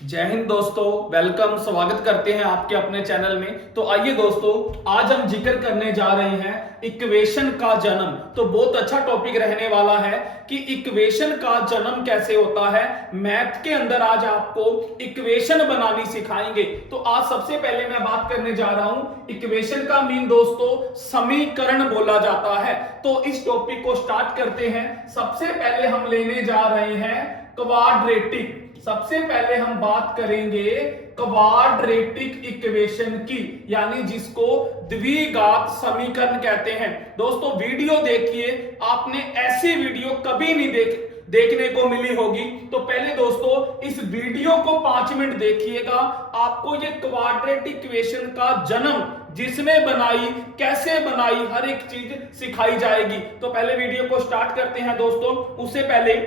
जय हिंद दोस्तों, वेलकम। स्वागत करते हैं आपके अपने चैनल में। तो आइए दोस्तों, आज हम जिक्र करने जा रहे हैं इक्वेशन का जन्म। तो बहुत अच्छा टॉपिक रहने वाला है कि इक्वेशन का जन्म कैसे होता है। मैथ के अंदर आज आपको इक्वेशन बनानी सिखाएंगे। तो आज सबसे पहले मैं बात करने जा रहा हूं इक्वेशन का मीन दोस्तों समीकरण बोला जाता है। तो इस टॉपिक को स्टार्ट करते हैं। सबसे पहले हम लेने जा रहे हैं क्वाड्रेटिक। सबसे पहले हम बात करेंगे क्वाड्रेटिक इक्वेशन की, यानी जिसको द्विघात समीकरण कहते हैं। दोस्तों वीडियो देखिए, आपने ऐसी वीडियो कभी नहीं देखने को मिली होगी। तो पहले दोस्तों इस वीडियो को 5 मिनट देखिएगा, आपको ये क्वाड्रेटिक इक्वेशन का जन्म जिसने बनाई, कैसे बनाई, हर एक चीज सिखाई जाएगी। तो पहले वीडियो को स्टार्ट करते हैं दोस्तों। उससे पहले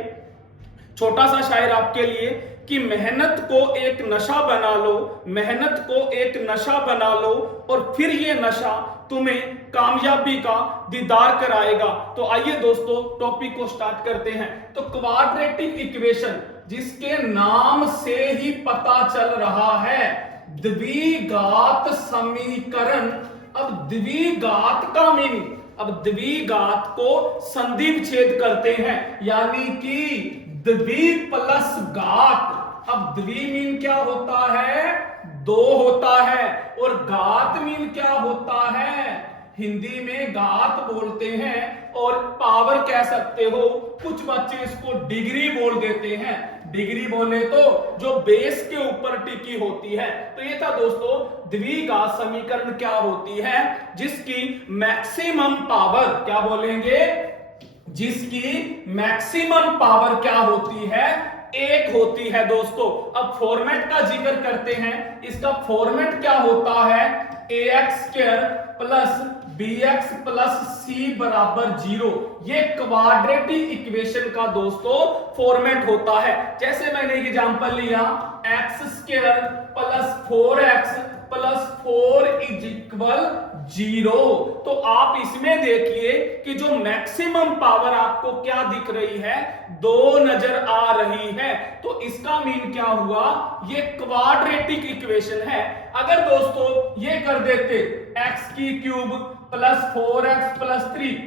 छोटा सा शायर आपके लिए कि मेहनत को एक नशा बना लो, मेहनत को एक नशा बना लो और फिर ये नशा तुम्हें कामयाबी का दीदार कराएगा। तो आइए दोस्तों टॉपिक को स्टार्ट करते हैं। तो क्वाड्रेटिक इक्वेशन, जिसके नाम से ही पता चल रहा है द्विघात समीकरण। अब द्विघात का मीनिंग, अब द्विघात को संधि विच्छेद करते हैं, यानी कि द्वि प्लस घात। अब द्वि मीन क्या होता है? दो होता है। और घात मीन क्या होता है? हिंदी में घात बोलते हैं और पावर कह सकते हो। कुछ बच्चे इसको डिग्री बोल देते हैं। डिग्री बोले तो जो बेस के ऊपर टिकी होती है। तो ये था दोस्तों द्विघात समीकरण क्या होती है, जिसकी मैक्सिमम पावर, क्या बोलेंगे, जिसकी मैक्सिमम पावर क्या होती है? एक होती है दोस्तों। अब फॉर्मेट का जिक्र करते हैं। इसका फॉर्मेट क्या होता है? ax² plus bx plus c बराबर 0। ये क्वाड्रेटिक इक्वेशन का दोस्तों फॉर्मेट होता है। जैसे मैंने एग्जांपल लिया x² plus 4x plus 4 is equal 0। तो आप इसमें देखिए कि जो मैक्सिमम पावर आपको क्या दिख रही है? 2 नजर आ रही है। तो इसका मीन क्या हुआ? ये क्वाड्रेटिक इक्वेशन है। अगर दोस्तों ये कर देते x³ प्लस 4x प्लस 3,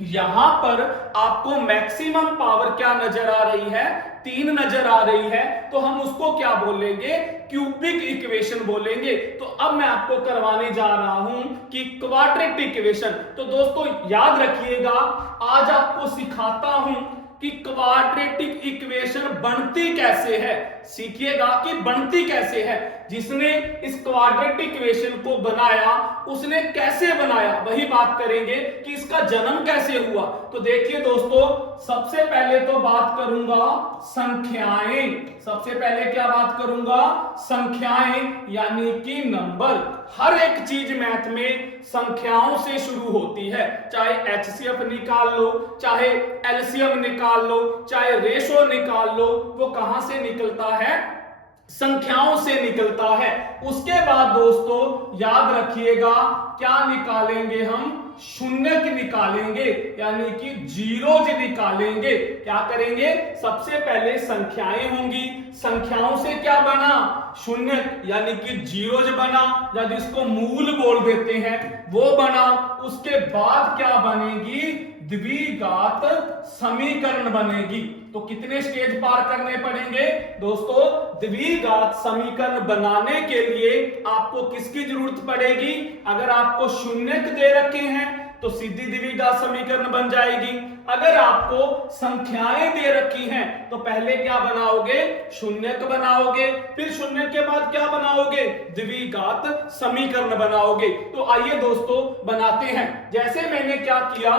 यहां पर आपको मैक्सिमम पावर क्या नजर आ रही है? 3 नजर आ रही है। तो हम उसको क्या बोलेंगे? क्यूबिक इक्वेशन बोलेंगे। तो अब मैं आपको करवाने जा रहा हूं कि क्वाड्रेटिक इक्वेशन। तो दोस्तों याद रखिएगा, आज आपको सिखाता हूं कि क्वाड्रेटिक इक्वेशन बनती कैसे है। सीखिएगा कि बनती कैसे है। जिसने इस क्वाड्रेटिक इक्वेशन को बनाया उसने कैसे बनाया, वही बात करेंगे कि इसका जन्म कैसे हुआ। तो देखिए दोस्तों, सबसे पहले तो बात करूंगा संख्याएं। सबसे पहले क्या बात करूंगा? संख्याएं, यानी कि नंबर। हर एक चीज मैथ में संख्याओं से शुरू होती है। चाहे एचसीएफ निकाल लो, चाहे एलसीएम निकाल लो, चाहे रेशो निकाल लो, वो कहां से निकलता है? संख्याओं से निकलता है। उसके बाद दोस्तों याद रखिएगा क्या निकालेंगे हम? शून्यक निकालेंगे, यानी कि जीरोज निकालेंगे। क्या करेंगे? सबसे पहले संख्याएं होंगी, संख्याओं से क्या बना? शून्यक, यानी कि जीरोज बना, या जिसको मूल बोल देते हैं वो बना। उसके बाद क्या बनेगी? द्विघात समीकरण बनेगी। तो कितने स्टेज पार करने पड़ेंगे दोस्तों? द्विघात समीकरण बनाने के लिए आपको किसकी जरूरत पड़ेगी? अगर आपको शून्यक दे रखे हैं तो सीधी द्विघात समीकरण बन जाएगी। अगर आपको संख्याएं दे रखी हैं तो पहले क्या बनाओगे? शून्यक बनाओगे। फिर शून्य के बाद क्या बनाओगे? द्विघात समीकरण बनाओगे। तो आइए दोस्तों बनाते हैं। जैसे मैंने क्या किया,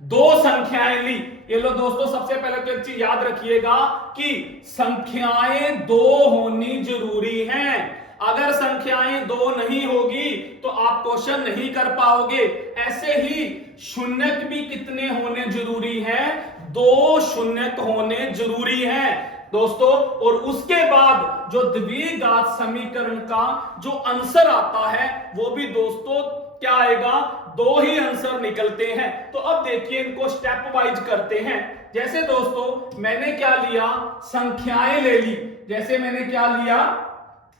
2 संख्याएं ली। ये लो दोस्तों, सबसे पहले तो एक चीज याद रखिएगा कि संख्याएं 2 होनी जरूरी हैं। अगर संख्याएं 2 नहीं होगी तो आप क्वेश्चन नहीं कर पाओगे। ऐसे ही शून्यक भी कितने होने जरूरी हैं? 2 शून्यक होने जरूरी हैं दोस्तों। और उसके बाद जो द्विघात समीकरण का जो आंसर आता है वो भी दोस्तों क्या आएगा? 2 ही आंसर निकलते हैं। तो अब देखिए इनको स्टेप वाइज करते हैं। जैसे दोस्तों मैंने क्या लिया? संख्याएं ले ली। जैसे मैंने क्या लिया,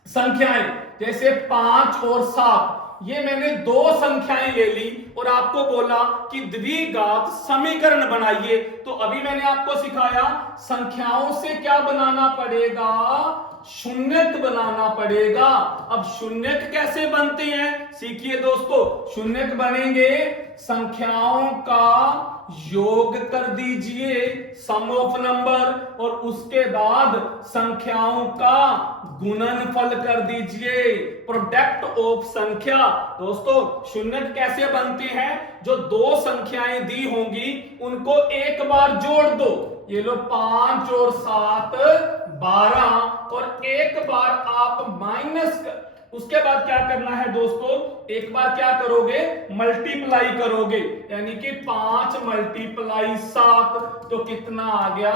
संख्याएं, जैसे 5 और 7, ये मैंने दो संख्याएं ले ली और आपको बोला कि द्विघात समीकरण बनाइए। तो अभी मैंने आपको सिखाया संख्याओं से क्या बनाना पड़ेगा, शून्यक बनाना पड़ेगा। अब शून्यक कैसे बनते हैं सीखिए दोस्तों। शून्यक बनेंगे, संख्याओं का योग कर दीजिए, सम ऑफ नंबर, और उसके बाद संख्याओं का गुणनफल कर दीजिए, प्रोडक्ट ऑफ संख्या। दोस्तों शून्यक कैसे बनते हैं, जो दो संख्याएं दी होंगी उनको एक बार जोड़ दो, ये लो 5 और 7 12, और एक बार आप माइनस, उसके बाद क्या करना है दोस्तों, एक बार क्या करोगे, मल्टीप्लाई करोगे, यानी कि 5 मल्टीप्लाई 7, तो कितना आ गया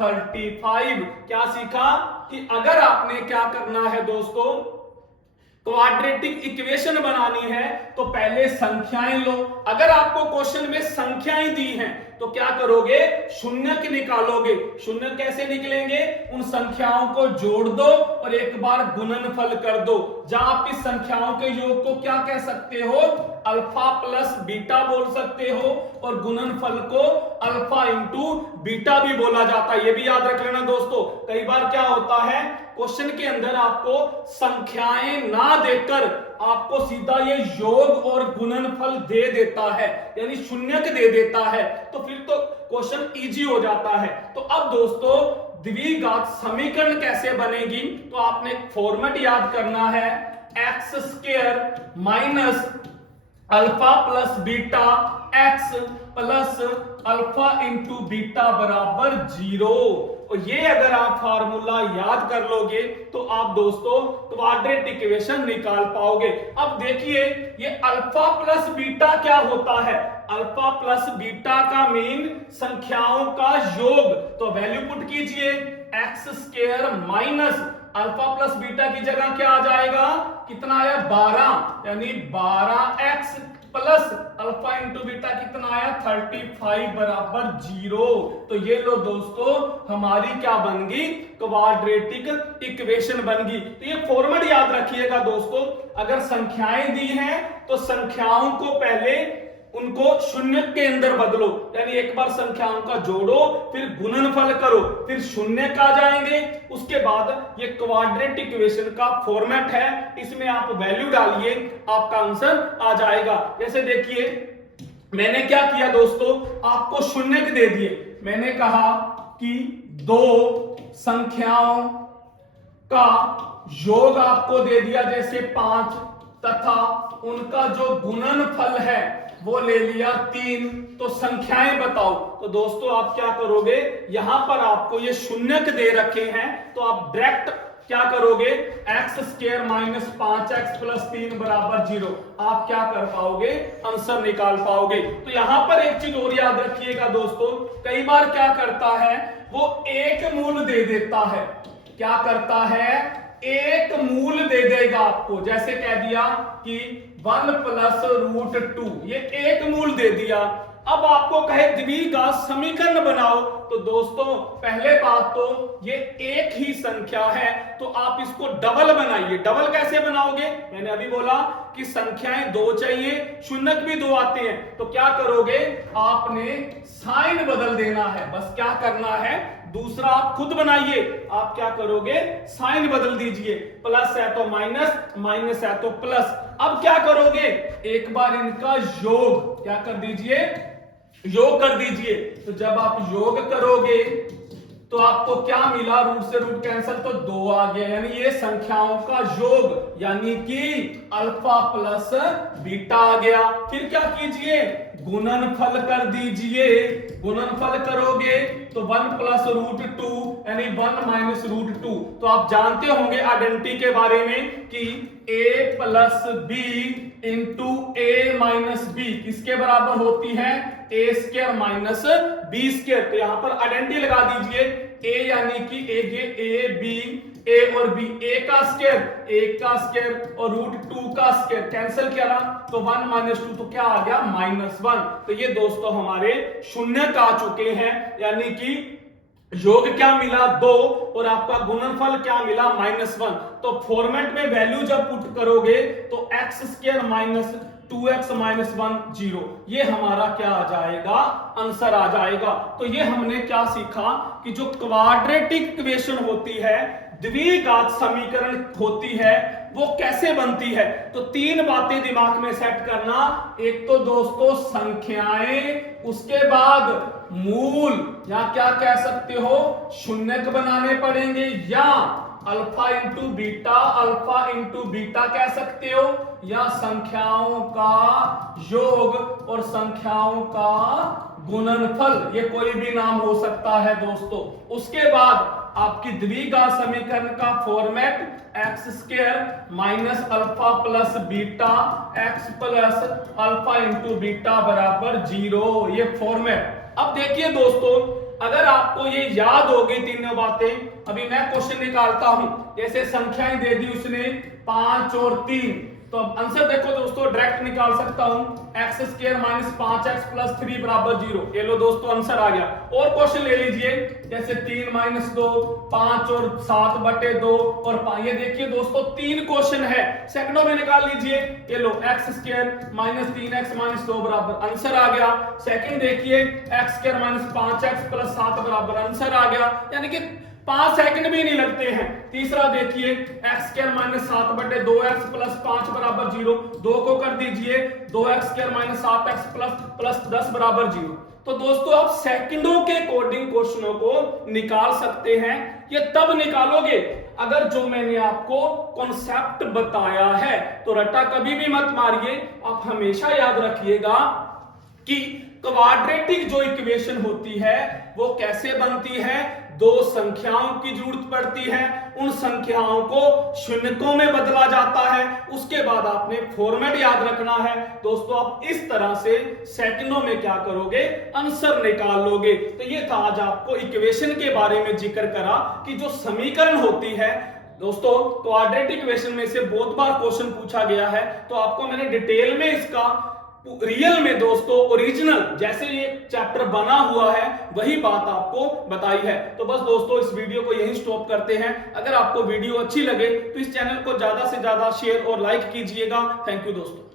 35। क्या सीखा कि अगर आपने क्या करना है दोस्तों, क्वाड्रेटिक इक्वेशन बनानी है तो पहले संख्याएं लो। अगर आपको क्वेश्चन में संख्याएं दी हैं तो क्या करोगे, शून्यक निकालोगे। शून्यक कैसे निकलेंगे, उन संख्याओं को जोड़ दो और एक बार गुणनफल कर दो। जहां आप इस संख्याओं के योग को क्या कह सकते हो, अल्फा प्लस बीटा बोल सकते हो, और गुणनफल को अल्फा इंटू बीटा भी बोला जाता है। ये भी याद रख लेना दोस्तों। कई बार क्या होता है, क्वेश्चन के अंदर आपको संख्याएं ना देकर आपको सीधा ये योग और गुणनफल दे देता है, यानी शून्यक दे देता है, तो फिर तो क्वेश्चन इजी हो जाता है। तो अब दोस्तों द्विघात समीकरण कैसे बनेगी, तो आपने एक फॉर्मेट याद करना है, x square minus alpha plus beta x plus alpha into beta बराबर 0। और ये अगर आप फार्मूला याद कर लोगे तो आप दोस्तों क्वाड्रेटिक इक्वेशन निकाल पाओगे। अब देखिए ये अल्फा प्लस बीटा क्या होता है, अल्फा प्लस बीटा का मीन संख्याओं का योग। तो वैल्यू पुट कीजिए, x square minus alpha plus beta की जगह क्या आ जाएगा, कितना आया 12, यानी 12x plus alpha into beta कितना आया 35 बराबर 0। तो ये लो दोस्तों हमारी क्या बन गई, क्वाड्रेटिक इक्वेशन बन गई। तो ये फॉर्मेट याद रखिएगा दोस्तों, अगर संख्याएं दी हैं तो संख्याओं को पहले उनको शून्य के अंदर बदलो, यानी एक बार संख्याओं का जोड़ो, फिर गुणनफल करो, फिर शून्य का जाएंगे। उसके बाद ये क्वाड्रेटिक इक्वेशन का फॉर्मेट है, इसमें आप वैल्यू डालिए, आपका आंसर आ जाएगा। जैसे देखिए मैंने क्या किया दोस्तों, आपको शून्य दे दिए। मैंने कहा कि दो संख्याओं का योग आपको दे दिया, जैसे 5, तथा उनका जो गुणनफल है वो ले लिया 3। तो संख्याएं बताओ। तो दोस्तों आप क्या करोगे, यहां पर आपको ये शून्यक दे रखे हैं, तो आप डायरेक्ट क्या करोगे, x square minus 5x plus 3 बराबर 0। आप क्या कर पाओगे, आंसर निकाल पाओगे। तो यहां पर एक चीज और याद रखिएगा दोस्तों, कई बार क्या करता है वो एक मूल दे देता है, क्या करता है एक मूल दे देगा आपको। जैसे कह दिया कि 1 प्लस रूट 2, ये एक मूल दे दिया। अब आपको कहे द्विघात समीकरण बनाओ, तो दोस्तों पहले बात तो ये एक ही संख्या है, तो आप इसको डबल बनाइए। डबल कैसे बनाओगे, मैंने अभी बोला कि संख्याएं दो चाहिए, शून्यक भी दो आते हैं, तो क्या करोगे, आपने साइन बदल देना है। बस क्या करना है, दूसरा आप खुद बनाइए। आप क्या करोगे, साइन बदल दीजिए, प्लस है तो माइनस, माइनस है तो प्लस। अब क्या करोगे, एक बार इनका योग क्या कर दीजिए, योग कर दीजिए। तो जब आप योग करोगे तो आपको क्या मिला, रूट से रूट कैंसिल तो 2 आ गया, यानी ये संख्याओं का योग, यानी कि अल्फा प्लस बीटा आ गया। फिर क्या कीजिए, गुणनफल कर दीजिए। गुणनफल करोगे तो 1 प्लस रूट 2 यानी 1 माइनस रूट 2। तो आप जानते होंगे आइडेंटिटी के बारे में कि a plus B into A minus B किसके बराबर होती है, A square minus B square. तो यहां पर आइडेंटिटी लगा दीजिए, a यानी कि ए बी, ए और बी, ए का स्क्वायर और रूट 2 का स्क्वायर कैंसिल किया तो 1 माइनस 2 तो क्या आ गया -1। तो ये दोस्तों हमारे शून्यक आ चुके हैं, यानी कि योग क्या मिला 2 और आपका गुणनफल क्या मिला -1। तो फॉर्मेट में वैल्यू जब पुट करोगे तो x square minus 2x minus 1 0, ये हमारा क्या आ जाएगा, आंसर आ जाएगा। तो ये हमने क्या सीखा कि जो क्वाड्रेटिक इक्वेशन होती है, द्विघात समीकरण होती है, वो कैसे बनती है। तो 3 बातें दिमाग में सेट करना। एक तो दोस्तों संख्याएं, उसके बाद मूल या क्या कह सकते हो शून्यक बनाने पड़ेंगे, या अल्फा इंटू बीटा कह सकते हो, या संख्याओं का योग और संख्याओं का गुणनफल, ये कोई भी नाम हो सकता है दोस्तों। उसके बाद आपकी द्विघात समीकरण का format x square minus alpha plus beta x plus alpha into beta बराबर 0, ये फॉर्मेट। अब देखिए दोस्तों, अगर आपको ये याद होगी तीनों बातें, अभी मैं क्वेश्चन निकालता हूं। जैसे संख्याएं दे दी उसने 5 और 3, तो अब आंसर देखो दोस्तों, डायरेक्ट निकाल सकता हूं, x square minus 5x plus 3 बराबर 0। ये लो दोस्तों आंसर आ गया। और क्वेश्चन ले लीजिए, जैसे 3 माइनस 2, 5 और 7 बटे 2 और 5। ये देखिए दोस्तों 3 क्वेश्चन है, सेकंडों में निकाल लीजिए। ये लो X square minus 3x minus 2 बराबर, आंसर आ गया। सेकंड देखिए, x square minus 5x plus 7 बराबर, आंसर आ गया, यानी कि 5 सेकंड भी नहीं लगते हैं। तीसरा देखिए, एक्स स्क्वायर माइनस 7 बटे 2x प्लस 5 बराबर 0, 2 को कर दीजिए, 2x square minus 7x plus 10 बराबर 0। तो दोस्तों आप सेकंडों के अकॉर्डिंग क्वेश्चनों को निकाल सकते हैं। ये तब निकालोगे अगर जो मैंने आपको कॉन्सेप्ट बताया है। तो रट्टा कभी भी मत मारिए, आप हमेशा याद रखिएगा कि क्वाड्रेटिक जो इक्वेशन होती है वो कैसे बनती है। 2 संख्याओं की जरूरत पड़ती है, उन संख्याओं को शून्यकों में बदला जाता है, उसके बाद आपने फॉर्मेट याद रखना है। दोस्तों आप इस तरह से सेकंडों में क्या करोगे, आंसर निकाल लोगे। तो ये था आज आपको इक्वेशन के बारे में जिक्र करा कि जो समीकरण होती है दोस्तों, क्वाड्रेटिक इक्वेशन में से बहुत बार क्वेश्चन पूछा गया है, तो आपको मैंने डिटेल में इसका रियल में दोस्तों ओरिजिनल जैसे ये चैप्टर बना हुआ है वही बात आपको बताई है। तो बस दोस्तों इस वीडियो को यहीं स्टॉप करते हैं। अगर आपको वीडियो अच्छी लगे तो इस चैनल को ज्यादा से ज्यादा शेयर और लाइक कीजिएगा। थैंक यू दोस्तों।